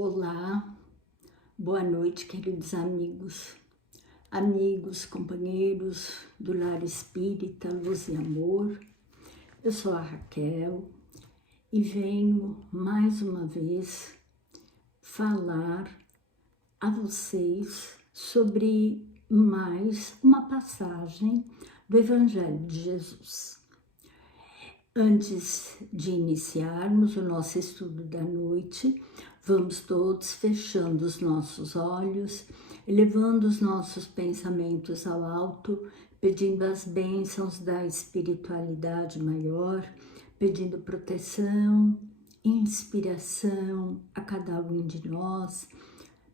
Olá, boa noite, queridos amigos, companheiros do Lar Espírita, Luz e Amor. Eu sou a Raquel e venho mais uma vez falar a vocês sobre mais uma passagem do Evangelho de Jesus. Antes de iniciarmos o nosso estudo da noite, vamos todos fechando os nossos olhos, elevando os nossos pensamentos ao alto, pedindo as bênçãos da espiritualidade maior, pedindo proteção, inspiração a cada um de nós,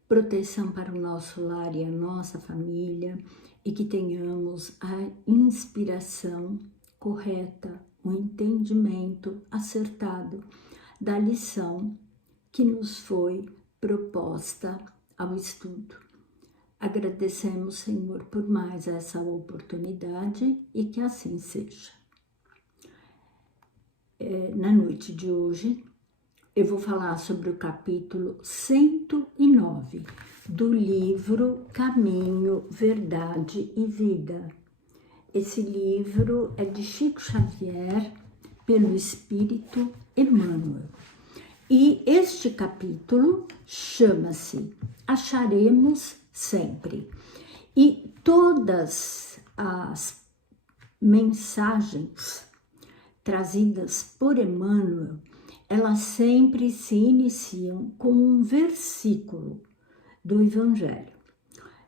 proteção para o nosso lar e a nossa família, e que tenhamos a inspiração correta, o entendimento acertado da lição que nos foi proposta ao estudo. Agradecemos, Senhor, por mais essa oportunidade e que assim seja. Na noite de hoje, eu vou falar sobre o capítulo 109 do livro Caminho, Verdade e Vida. Esse livro é de Chico Xavier, pelo Espírito Emmanuel. E este capítulo chama-se Acharemos Sempre. E todas as mensagens trazidas por Emmanuel, elas sempre se iniciam com um versículo do Evangelho.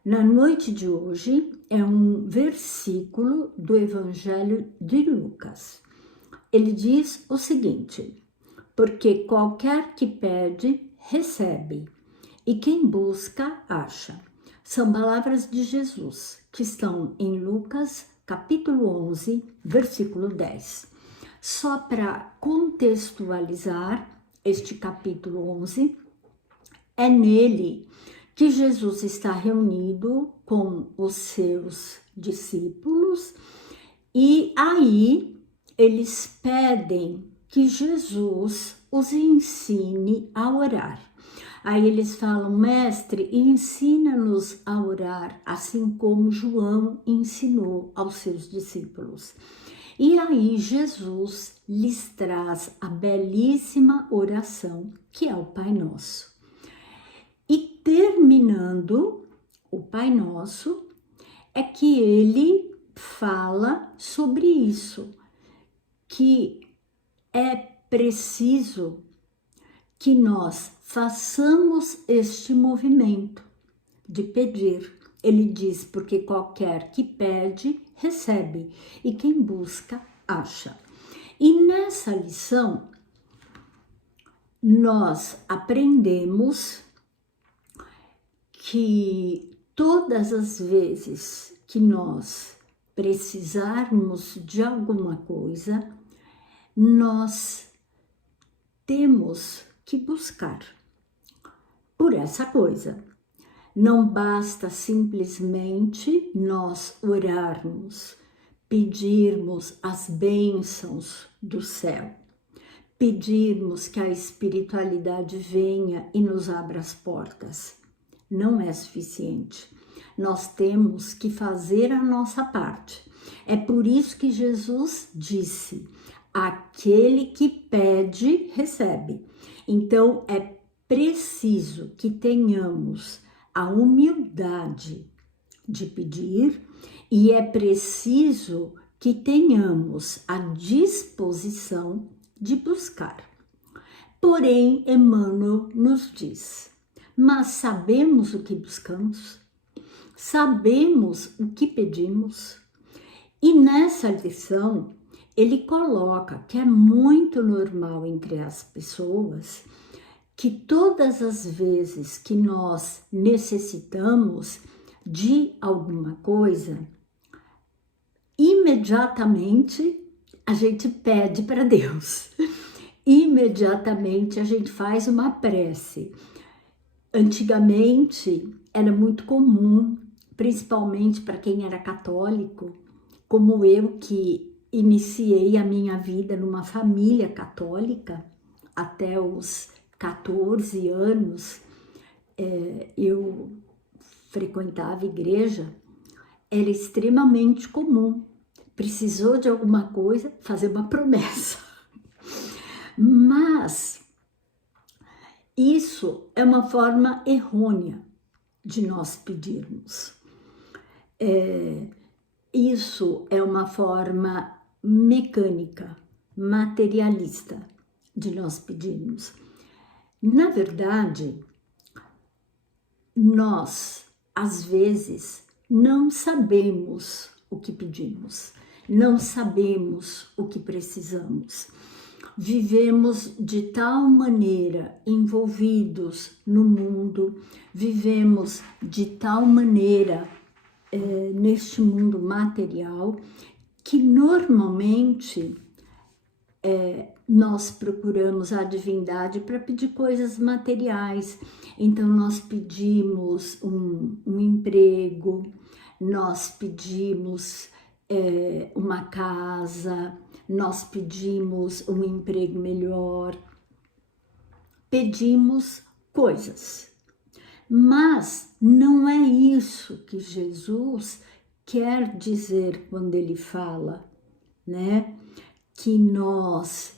Na noite de hoje é um versículo do Evangelho de Lucas. Ele diz o seguinte: porque qualquer que pede, recebe, e quem busca, acha. São palavras de Jesus, que estão em Lucas, capítulo 11, versículo 10. Só para contextualizar este capítulo 11, é nele que Jesus está reunido com os seus discípulos e aí eles pedem que Jesus os ensine a orar. Aí eles falam: mestre, ensina-nos a orar, assim como João ensinou aos seus discípulos. E aí Jesus lhes traz a belíssima oração, que é o Pai Nosso. E terminando o Pai Nosso, é que ele fala sobre isso, que é preciso que nós façamos este movimento de pedir. Ele diz: porque qualquer que pede, recebe, e quem busca, acha. E nessa lição, nós aprendemos que todas as vezes que nós precisarmos de alguma coisa, nós temos que buscar por essa coisa. Não basta simplesmente nós orarmos, pedirmos as bênçãos do céu, pedirmos que a espiritualidade venha e nos abra as portas. Não é suficiente. Nós temos que fazer a nossa parte. É por isso que Jesus disse: aquele que pede, recebe. Então, é preciso que tenhamos a humildade de pedir e é preciso que tenhamos a disposição de buscar. Porém, Emmanuel nos diz: mas sabemos o que buscamos? Sabemos o que pedimos? E nessa lição, ele coloca que é muito normal entre as pessoas que todas as vezes que nós necessitamos de alguma coisa, imediatamente a gente pede para Deus. Imediatamente a gente faz uma prece. Antigamente era muito comum, principalmente para quem era católico, como eu, que iniciei a minha vida numa família católica até os 14 anos, eu frequentava igreja, era extremamente comum. Precisou de alguma coisa, fazer uma promessa. Mas isso é uma forma errônea de nós pedirmos. Isso é uma forma mecânica, materialista de nós pedirmos. Na verdade, nós, às vezes, não sabemos o que pedimos, não sabemos o que precisamos. Vivemos de tal maneira envolvidos no mundo, vivemos de tal maneira neste mundo material, que normalmente nós procuramos a divindade para pedir coisas materiais. Então nós pedimos um emprego, nós pedimos uma casa, nós pedimos um emprego melhor, pedimos coisas. Mas não é isso que Jesus quer dizer quando ele fala, né? Que nós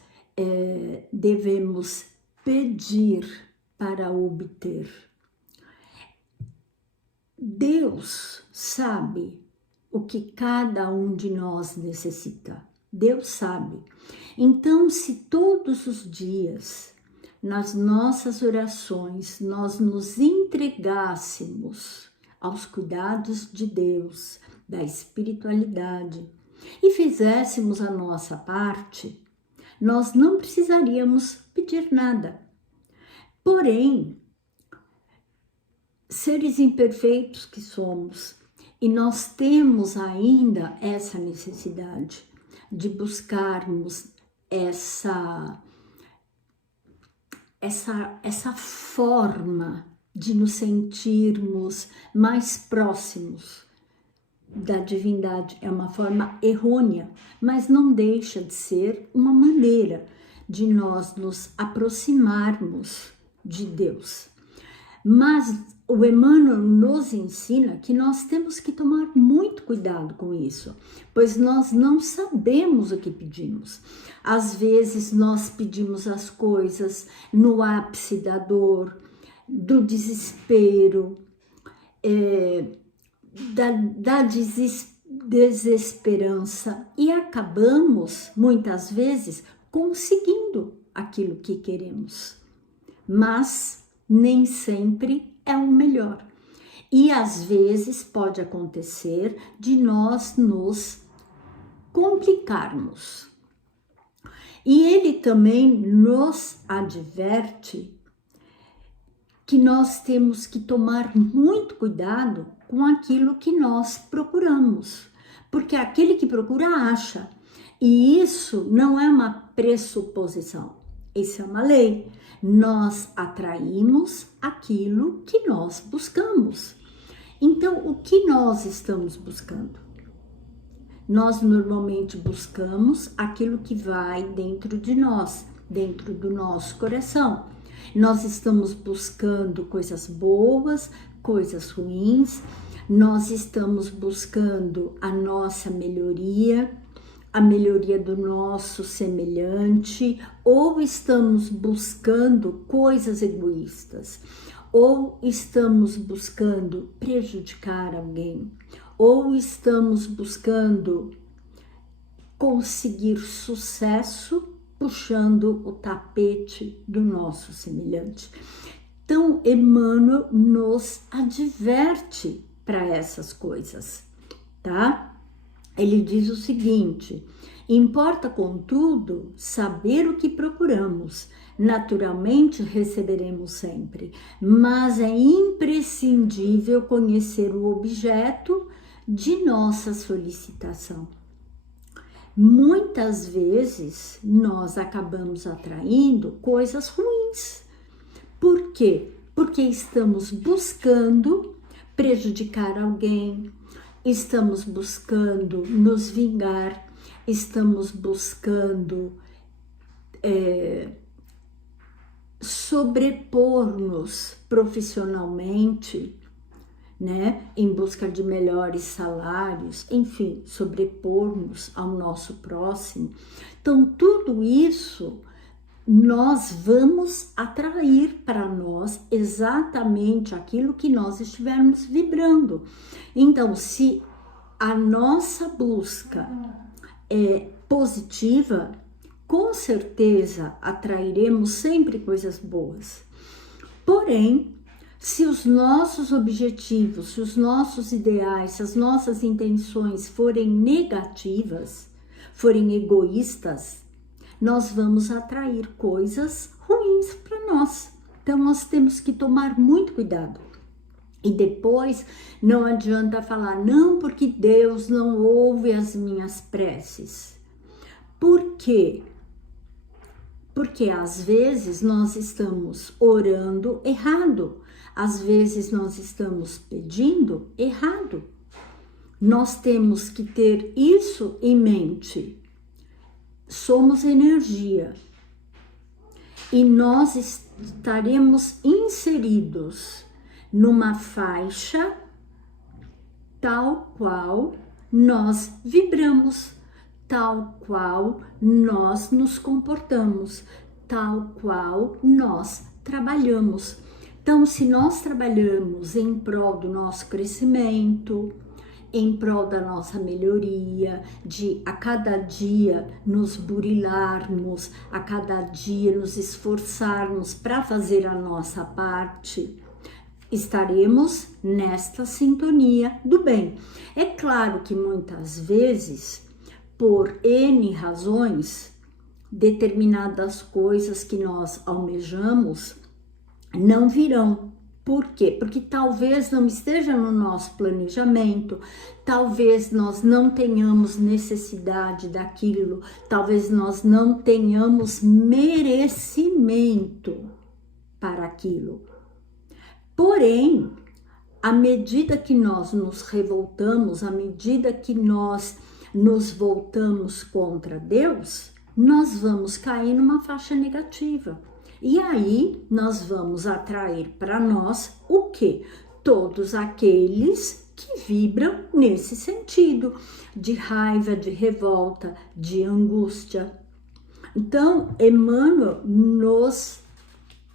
devemos pedir para obter. Deus sabe o que cada um de nós necessita. Deus sabe. Então, se todos os dias, nas nossas orações, nós nos entregássemos aos cuidados de Deus, da espiritualidade, e fizéssemos a nossa parte, nós não precisaríamos pedir nada. Porém, seres imperfeitos que somos, e nós temos ainda essa necessidade de buscarmos essa forma de nos sentirmos mais próximos da divindade. É uma forma errônea, mas não deixa de ser uma maneira de nós nos aproximarmos de Deus. Mas o Emmanuel nos ensina que nós temos que tomar muito cuidado com isso, pois nós não sabemos o que pedimos. Às vezes nós pedimos as coisas no ápice da dor, do desespero, da desesperança, e acabamos muitas vezes conseguindo aquilo que queremos, mas nem sempre é o melhor. E às vezes pode acontecer de nós nos complicarmos. E ele também nos adverte que nós temos que tomar muito cuidado com aquilo que nós procuramos, porque aquele que procura acha, e isso não é uma pressuposição, isso é uma lei. Nós atraímos aquilo que nós buscamos. Então, o que nós estamos buscando? Nós normalmente buscamos aquilo que vai dentro de nós, dentro do nosso coração. Nós estamos buscando coisas boas, coisas ruins, nós estamos buscando a nossa melhoria, a melhoria do nosso semelhante, ou estamos buscando coisas egoístas, ou estamos buscando prejudicar alguém, ou estamos buscando conseguir sucesso puxando o tapete do nosso semelhante. Então, Emmanuel nos adverte para essas coisas, tá? Ele diz o seguinte: importa, contudo, saber o que procuramos. Naturalmente receberemos sempre, mas é imprescindível conhecer o objeto de nossa solicitação. Muitas vezes nós acabamos atraindo coisas ruins. Por quê? Porque estamos buscando prejudicar alguém, estamos buscando nos vingar, estamos buscando sobrepor-nos profissionalmente, né, em busca de melhores salários, enfim, sobrepor-nos ao nosso próximo. Então, tudo isso nós vamos atrair para nós exatamente aquilo que nós estivermos vibrando. Então, se a nossa busca é positiva, com certeza atrairemos sempre coisas boas. Porém, se os nossos objetivos, se os nossos ideais, se as nossas intenções forem negativas, forem egoístas, nós vamos atrair coisas ruins para nós. Então, nós temos que tomar muito cuidado. E depois, não adianta falar, não, porque Deus não ouve as minhas preces. Por quê? Porque às vezes nós estamos orando errado. Às vezes nós estamos pedindo errado. Nós temos que ter isso em mente. Somos energia e nós estaremos inseridos numa faixa tal qual nós vibramos, tal qual nós nos comportamos, tal qual nós trabalhamos. Então, se nós trabalhamos em prol do nosso crescimento, em prol da nossa melhoria, de a cada dia nos burilarmos, a cada dia nos esforçarmos para fazer a nossa parte, estaremos nesta sintonia do bem. É claro que muitas vezes, por N razões, determinadas coisas que nós almejamos não virão. Por quê? Porque talvez não esteja no nosso planejamento, talvez nós não tenhamos necessidade daquilo, talvez nós não tenhamos merecimento para aquilo. Porém, à medida que nós nos revoltamos, à medida que nós nos voltamos contra Deus, nós vamos cair numa faixa negativa. E aí, nós vamos atrair para nós o quê? Todos aqueles que vibram nesse sentido, de raiva, de revolta, de angústia. Então, Emmanuel nos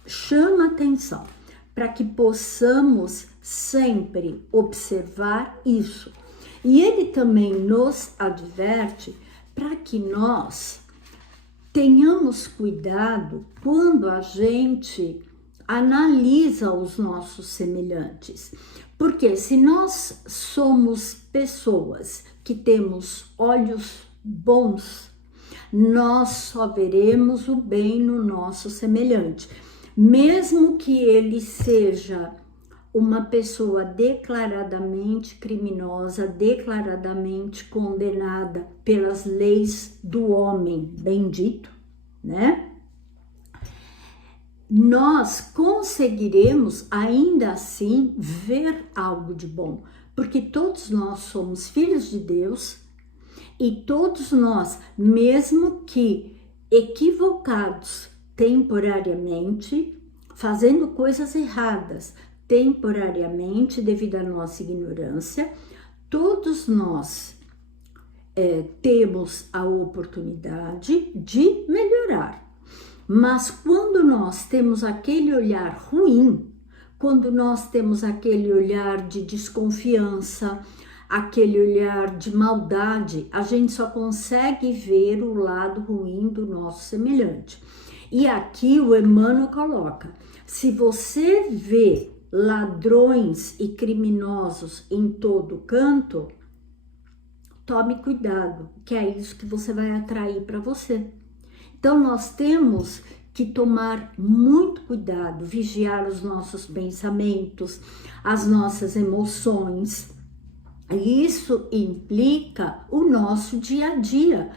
chama atenção para que possamos sempre observar isso. E ele também nos adverte para que nós tenhamos cuidado quando a gente analisa os nossos semelhantes. Porque se nós somos pessoas que temos olhos bons, nós só veremos o bem no nosso semelhante. Mesmo que ele seja uma pessoa declaradamente criminosa, declaradamente condenada pelas leis do homem bendito, né? Nós conseguiremos ainda assim ver algo de bom, porque todos nós somos filhos de Deus e todos nós, mesmo que equivocados temporariamente, fazendo coisas erradas, temporariamente devido à nossa ignorância, todos nós temos a oportunidade de melhorar. Mas quando nós temos aquele olhar ruim, quando nós temos aquele olhar de desconfiança, aquele olhar de maldade, a gente só consegue ver o lado ruim do nosso semelhante. E aqui o Emmanuel coloca, se você vê ladrões e criminosos em todo canto, tome cuidado, que é isso que você vai atrair para você. Então, nós temos que tomar muito cuidado, vigiar os nossos pensamentos, as nossas emoções. Isso implica o nosso dia a dia,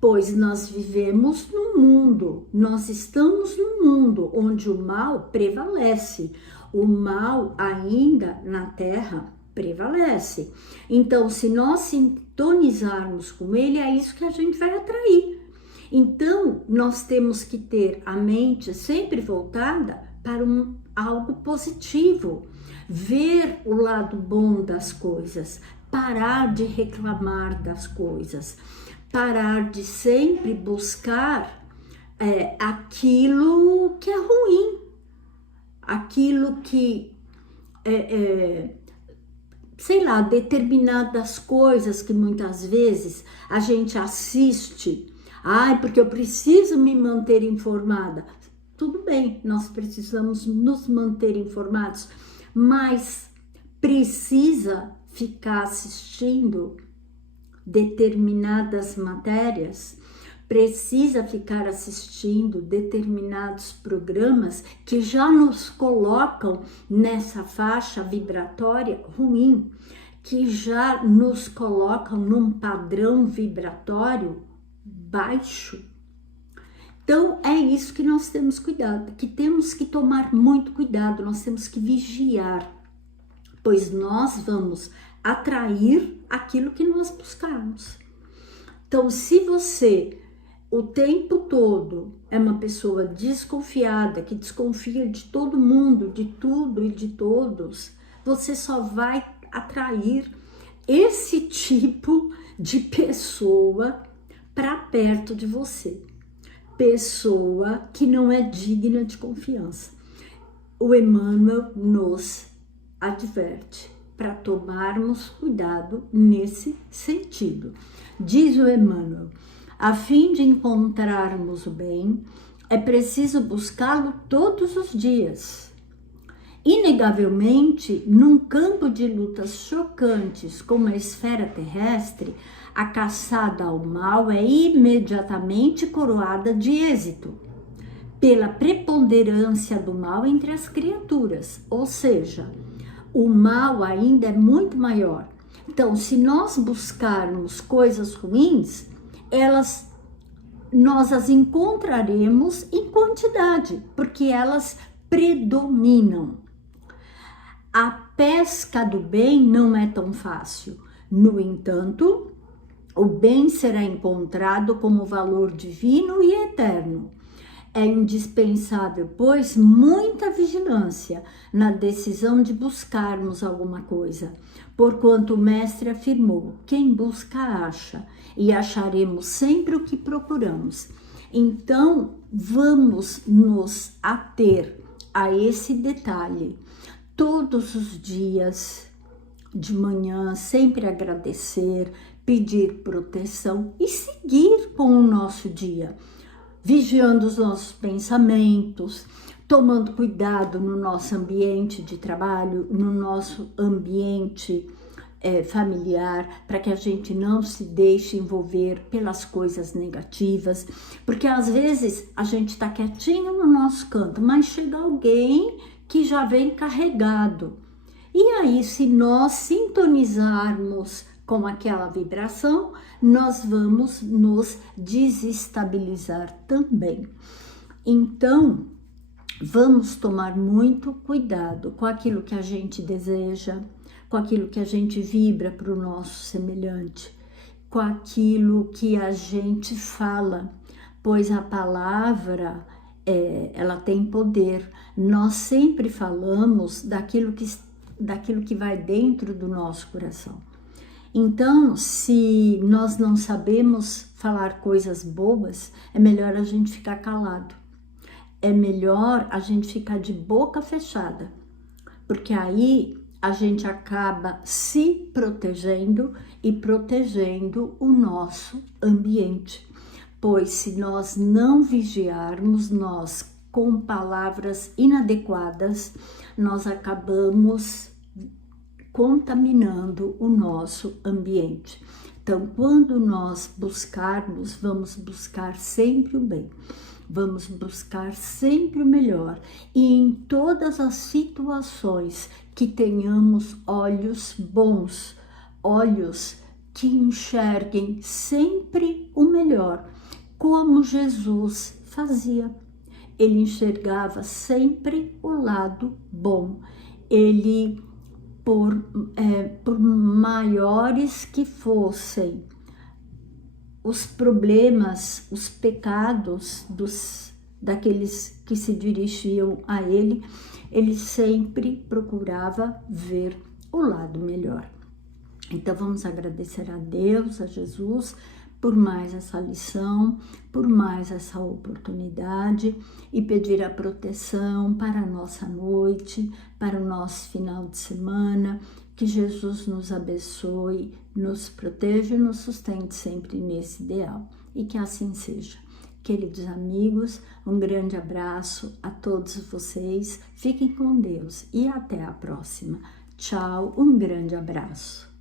pois nós vivemos num mundo, nós estamos num mundo onde o mal prevalece. O mal ainda na Terra prevalece. Então, se nós sintonizarmos com ele, é isso que a gente vai atrair. Então, nós temos que ter a mente sempre voltada para algo positivo, ver o lado bom das coisas, parar de reclamar das coisas, parar de sempre buscar aquilo que é ruim, aquilo que sei lá, determinadas coisas que muitas vezes a gente assiste, porque eu preciso me manter informada. Tudo bem, nós precisamos nos manter informados, mas precisa ficar assistindo determinadas matérias, precisa ficar assistindo determinados programas que já nos colocam nessa faixa vibratória ruim, que já nos colocam num padrão vibratório baixo. Então, é isso que nós temos cuidado, que temos que tomar muito cuidado, nós temos que vigiar, pois nós vamos atrair aquilo que nós buscarmos. Então, se você o tempo todo é uma pessoa desconfiada, que desconfia de todo mundo, de tudo e de todos, você só vai atrair esse tipo de pessoa para perto de você. Pessoa que não é digna de confiança. O Emmanuel nos adverte para tomarmos cuidado nesse sentido. Diz o Emmanuel: a fim de encontrarmos o bem, é preciso buscá-lo todos os dias. Inegavelmente, num campo de lutas chocantes como a esfera terrestre, a caçada ao mal é imediatamente coroada de êxito, pela preponderância do mal entre as criaturas, ou seja, o mal ainda é muito maior. Então, se nós buscarmos coisas ruins, nós as encontraremos em quantidade, porque elas predominam. A pesca do bem não é tão fácil. No entanto, o bem será encontrado como valor divino e eterno. É indispensável, pois, muita vigilância na decisão de buscarmos alguma coisa, porquanto o mestre afirmou: quem busca, acha, e acharemos sempre o que procuramos. Então, vamos nos ater a esse detalhe. Todos os dias, de manhã, sempre agradecer, pedir proteção e seguir com o nosso dia, vigiando os nossos pensamentos, tomando cuidado no nosso ambiente de trabalho, no nosso ambiente familiar, para que a gente não se deixe envolver pelas coisas negativas, porque às vezes a gente está quietinho no nosso canto, mas chega alguém que já vem carregado. E aí, se nós sintonizarmos com aquela vibração, nós vamos nos desestabilizar também. Então, vamos tomar muito cuidado com aquilo que a gente deseja, com aquilo que a gente vibra para o nosso semelhante, com aquilo que a gente fala, pois a palavra, ela tem poder. Nós sempre falamos daquilo que vai dentro do nosso coração. Então, se nós não sabemos falar coisas boas, é melhor a gente ficar calado. É melhor a gente ficar de boca fechada, porque aí a gente acaba se protegendo e protegendo o nosso ambiente. Pois se nós não vigiarmos, nós com palavras inadequadas, nós acabamos contaminando o nosso ambiente. Então, quando nós buscarmos, vamos buscar sempre o bem. Vamos buscar sempre o melhor e em todas as situações que tenhamos olhos bons, olhos que enxerguem sempre o melhor, como Jesus fazia. Ele enxergava sempre o lado bom. Ele, por maiores que fossem os problemas, os pecados daqueles que se dirigiam a ele, ele sempre procurava ver o lado melhor. Então vamos agradecer a Deus, a Jesus, por mais essa lição, por mais essa oportunidade e pedir a proteção para a nossa noite, para o nosso final de semana, que Jesus nos abençoe, nos proteja e nos sustente sempre nesse ideal e que assim seja. Queridos amigos, um grande abraço a todos vocês, fiquem com Deus e até a próxima. Tchau, um grande abraço.